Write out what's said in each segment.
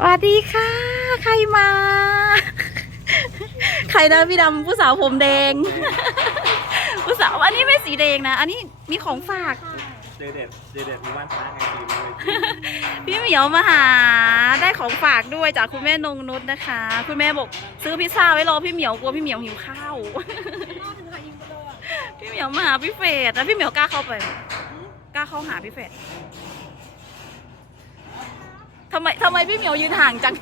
สวัสดีค่ะ ใครมา ใครนะพี่ดำผู้สาวผมแดง ผู้สาวอันนี้ไม่สีแดงนะ อันนี้มีของฝาก เจเด็ดเจเด็ดมีบ้านช้างไงทีมเลยพี่เหมียวมาหาได้ของฝากด้วยจากคุณแม่นงนุชนะคะ คุณแม่บอกซื้อพิซซ่าไว้รอพี่เหมียวกลัวพี่เหมียวหิวข้าว พี่เหมียวมาหาพี่เฟดแล้วพี่เหมียวกล้าเข้าไปไหมกล้าเข้าหาพี่เฟดทำไมทำไมพี่เหมียวยืนห่างจัง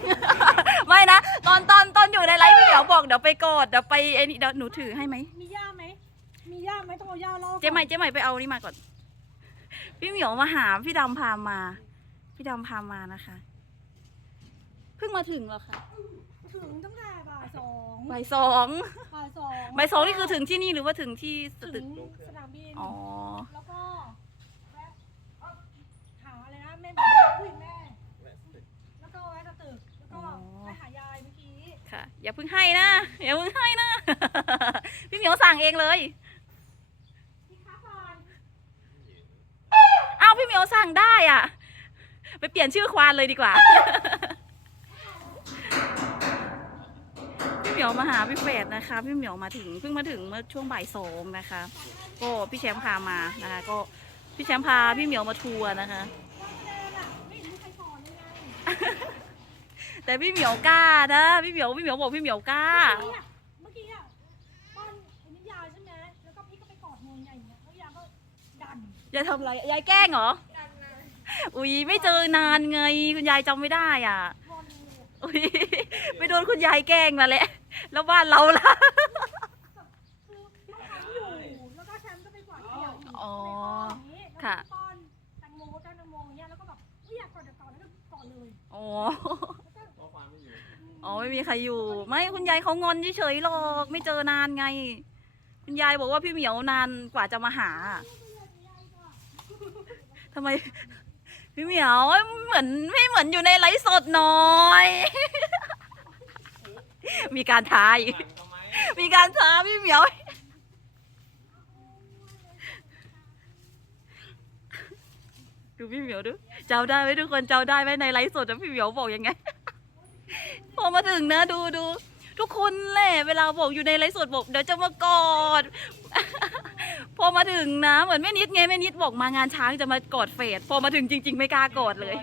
ไม่นะ ตอนตอนตอนอยู่ในไลฟ์พี่เหมียวบอกเดี๋ยวไปกดเดี๋ยวไปไอ้นี่เดี๋ยวหนูถือให้ไหมมีย่าไหม มีย่าไหมต้องเอาย่าล่อก่อนเจ๊ใหม่เจ๊ใหม่ไปเอานี่มาก่อน พี่เหมียวมาหาพี่ดำพามา พี่ดำพามานะคะ เพิ่งมาถึงเหรอคะถึงตั้งแต่บ่ายสองบ่ายสองบ่ายสองบ่ายสองนี่คือถึงที่นี่หรือว่าถึงที่ตึถึกงสนามบินอ๋อ แล้วก็แวะหาอะไรนะแม่หมูคุยแม่ แล้วก็แวะตะตึก แล้วก็ไปหายายเมื่อกี้ ค่ะ อย่าเพิ่งให้นะ อย่าเพิ่งให้นะ พี่เหมียวสั่งเองเลยพี่ค้าก่อาพี่เหมียวสั่งได้อะ ไปเปลี่ยนชื่อควานเลยดีกว่า พี่เหมียวมาหาพี่เฟดนะคะ พี่เหมียวมาถึงเพิ่งมาถึงเมื่อช่วงบ่ายสองนะคะ ก็พี่แชมป์พามานะคะ ก็พี่แชมป์พาพี่เหมียวมาทัวร์นะคะ แต่พี่เหมียวกล้านะพี่เหมียวพี่เหมียวบอกพี่เหมียวกล้า เมื่อกี้อะเมื่อกี้อะป้อนไอ้นิยาใช่ไหมแล้วก็พี่ก็ไปกอดมือใหญ่อย่างเงี้ยแล้วยาก็ดันยายทำอะไรยายแกล้งเหรอ ดันนะอุ้ยไม่เจอนานไงคุณยายจำไม่ได้อะ งอนเลยอะอุ้ยไปโดนคุณยายแกล้งมาแหละแล้วบ้านเราล่ะ คือต้องทำอยู่แล้วก็แชมป์ก็ไปกวาดขยะอยู่อ๋อในห้องนี้แล้วก็ค่ะป้อนแตงโมแตงโมอย่างเงี้ยแล้วก็แบบไม่อยากกอดเดี๋ยวกอดแล้วก็กอดเลย อ๋อ อ๋อไม่มีใครอยู่ ไม่คุณยายเขางอนเฉยๆหรอกไม่เจอนานไง คุณยายบอกว่าพี่เหมียวนานกว่าจะมาหาทำไม พี่เหมียวเหมือนไม่เหมือนอยู่ในไลฟ์สดหน่อย มีการทาย มีการท้าพี่เหมียวดูพี่เหมียวดูเจ้าได้ไหมทุกคนเจ้าได้ไหมในไลฟ์สดอะพี่เหมียวบอกยังไง อมาถึงนะดูดูทุกคนแหละเวลาบอกอยู่ในไลฟ์สดบอกเดี๋ยวจะมากอด พอมาถึงนะ เหมือนแม่นิดไงแม่นิดบอกมางานช้างจะมากอดเฟดพอมาถึงจริง ๆ ไม่กล้ากอดเลย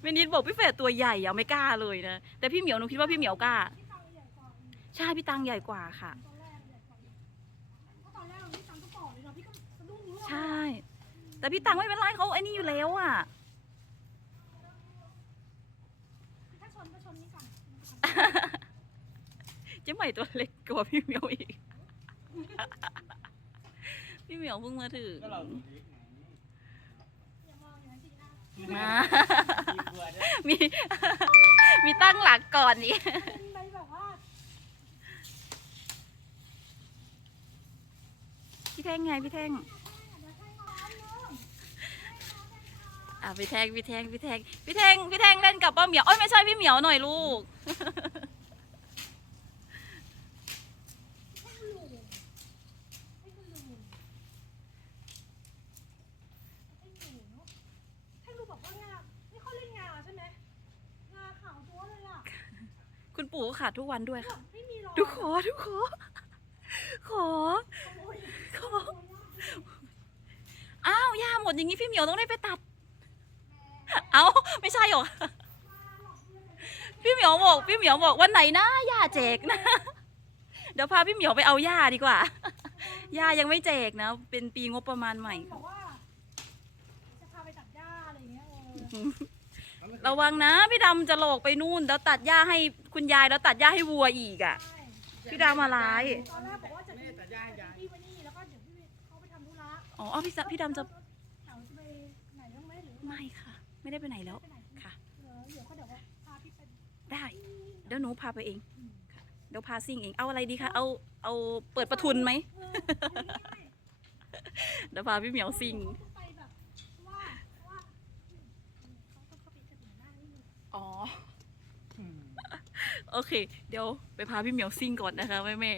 แม่นิดบอกพี่เฟดตัวใหญ่อะไม่กล้าเลยนะแต่พี่เหมียวหนูคิดว่าพี่เหมียวกล้าใช่พี่ตังใหญ่กว่าค่ะใหญ่กว่าเพราะตอนแรกพี่ตังก็กอดเลยเนาะพี่ก็สะดุ้งเลยใช่ แต่พี่ตังไม่เป็นไรเขาไอ้นี่อยู่แล้วอะ ถ้าชนก็ชนนี่ก่อน เจ๊ใหม่ตัวเล็กกว่าพี่เหมียวอีก พี่เหมียวเพิ่งมาถึงก็เราดูดิอย่ามองอย่างนั้นสินะมา มีเบื่อด้วยมี มีตั้งหลักก่อนอีกเป็นไปแบบว่าพี่แท่งไงพี่แท่งอย่าใช้น้องเนอะอะพี่แท่งพี่แท่งพี่แท่งพี่แท่งพี่แท่งเล่นกับป้าเหมียวเอ้ยไม่ใช่พี่เหมียวหน่อยลูก ให้คุณลุงให้คุณลุงให้หนูเนอะให้ลุงบอกว่างาไม่ค่อยเล่นงาใช่ไหมงาขาวตัวเลยอะ คุณ ปู่ก็ขาดทุกวันด้วยแบค่ะบไม่มีรอยดูขอดูขอ ขอโอ้ยขอ อ้าวย่าหมดอย่างนี้พี่เหมียวต้องได้ไปตัด เอ้าไม่ใช่หรอ พี่เหมียวบอกพี่เหมียวบอกวันไหนนะย่าแจกนะ เดี๋ยวพาพี่เหมียวไปเอาย่าดีกว่า ย่ายังไม่แจกนะ เป็นปีงบประมาณใหม่ บอกว่าจะพาไปตัดหญ้าอะไรอย่างเงี้ยเออ ระวังนะพี่ดำจะหลอกไปนู่น แล้วตัดหญ้าให้ คุณยายแล้วตัดหญ้าให้วัวอีกอะใช่พี่ดำมาร้าย ตอนแรกบอกว่าจะทิ้งจะทิ้งที่ไว้นี่แล้วก็เดี๋ยวพี่เขาไปทำธุระอ๋อพี่จะพี่ดำจะแถวจะไปไหนบ้างไหมหรือไม่ค่ะ ไม่ได้ไปไหนแล้ว ไปไหนค่ะ เออเดี๋ยวก็เดี๋ยวว่าพาพี่ไปได้ เดี๋ยวหนูพาไปเองค่ะเดี๋ยวพาซิ่งเอง เอาอะไรดีคะ เอา เอาเปิดประทุนไหม เออเอาง่ายเดี๋ยวพาพี่เหมียวซิ่งๆต้องไปแบบว่าว่าเขาต้องเข้าไปกระดิ่งหน้านี่ อ๋อ โอเค เดี๋ยวไปพาพี่เหมียวซิ่งก่อนนะคะแม่แม่